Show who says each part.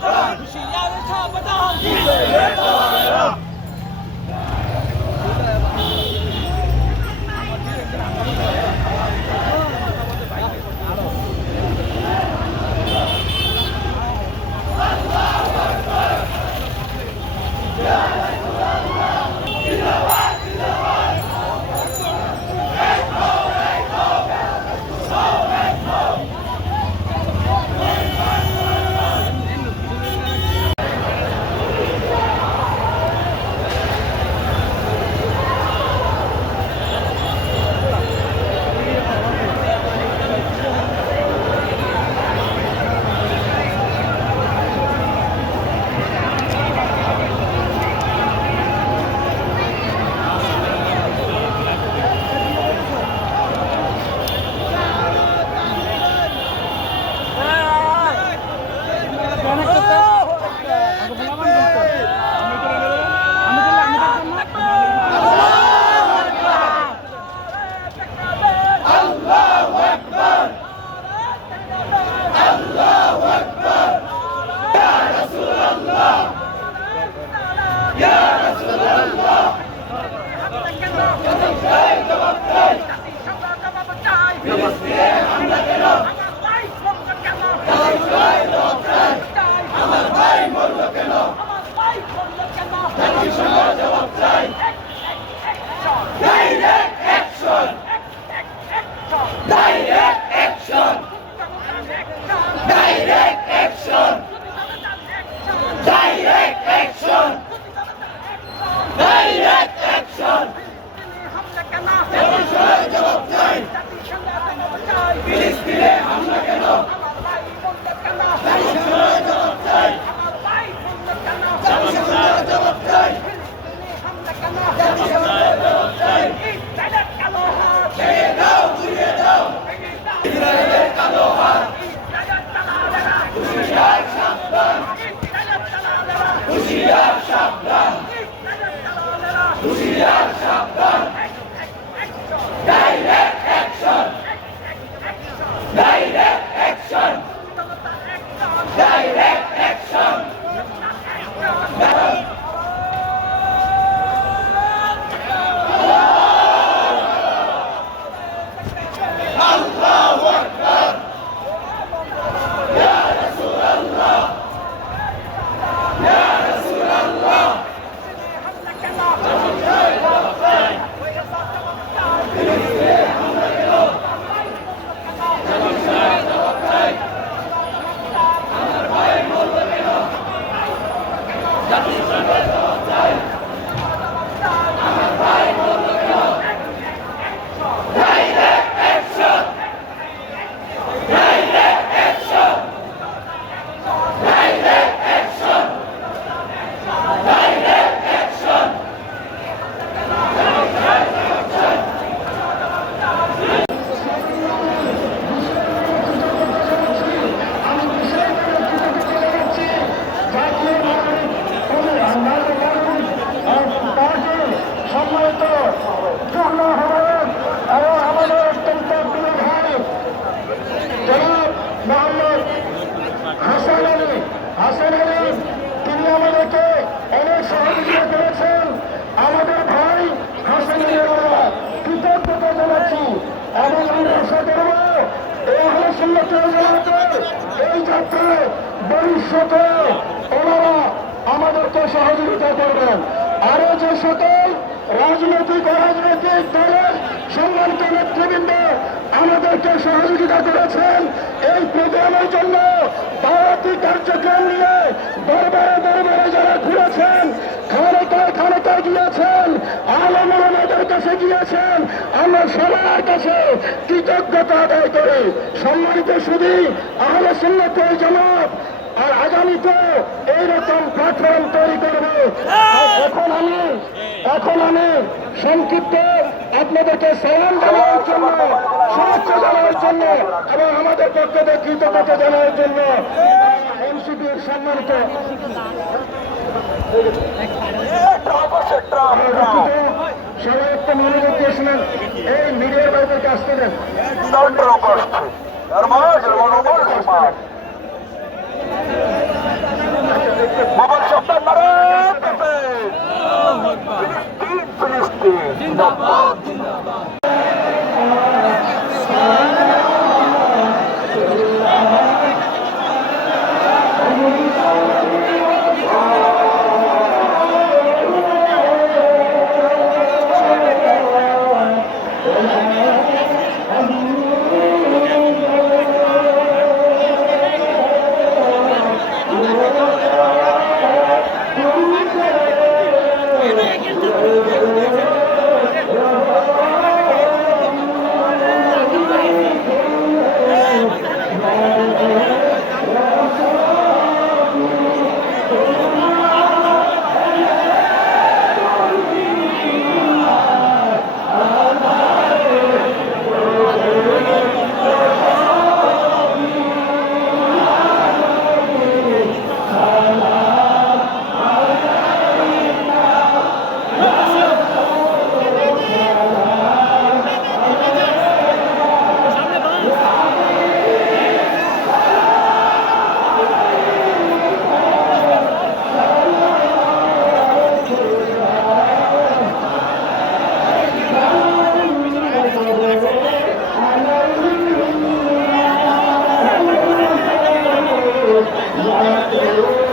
Speaker 1: 对不起，压得差不多，一。Ya Rasulullah হুঁশিয়ার সাবধান সম্মানিত এই রাজনৈতিক দলের সম্মানিত নেতৃবৃন্দ আমাদেরকে সহযোগিতা করেছেন, এই প্রোগ্রামের জন্য দাওয়াতি কার্যক্রম নিয়ে দরবারে দরবারে যারা ঘুরেছেন খানেকায় খানেকায় গিয়েছেন কাছে গিয়েছেন। আমরা সবার কাছে কৃতজ্ঞতা আদায় করি। সম্মানিত শুধু আহলে সুন্নতের জনাব আর আগামীতে এইরকম প্ল্যাটফর্ম তৈরি করব। এখন আমি এখন আমি সংক্ষিপ্ত আপনাদেরকে সালাম জানানোর জন্য শুভেচ্ছা জানানোর জন্য এবং আমাদের পক্ষ থেকে কৃতজ্ঞতা জানানোর জন্য এনসিপির সম্মানিত সবাই একটা মনোযোগ দিয়ে শুনেন। এই মিডিয়ার বাড়িতে কাজ দেন।
Speaker 2: الله.
Speaker 1: আমাদের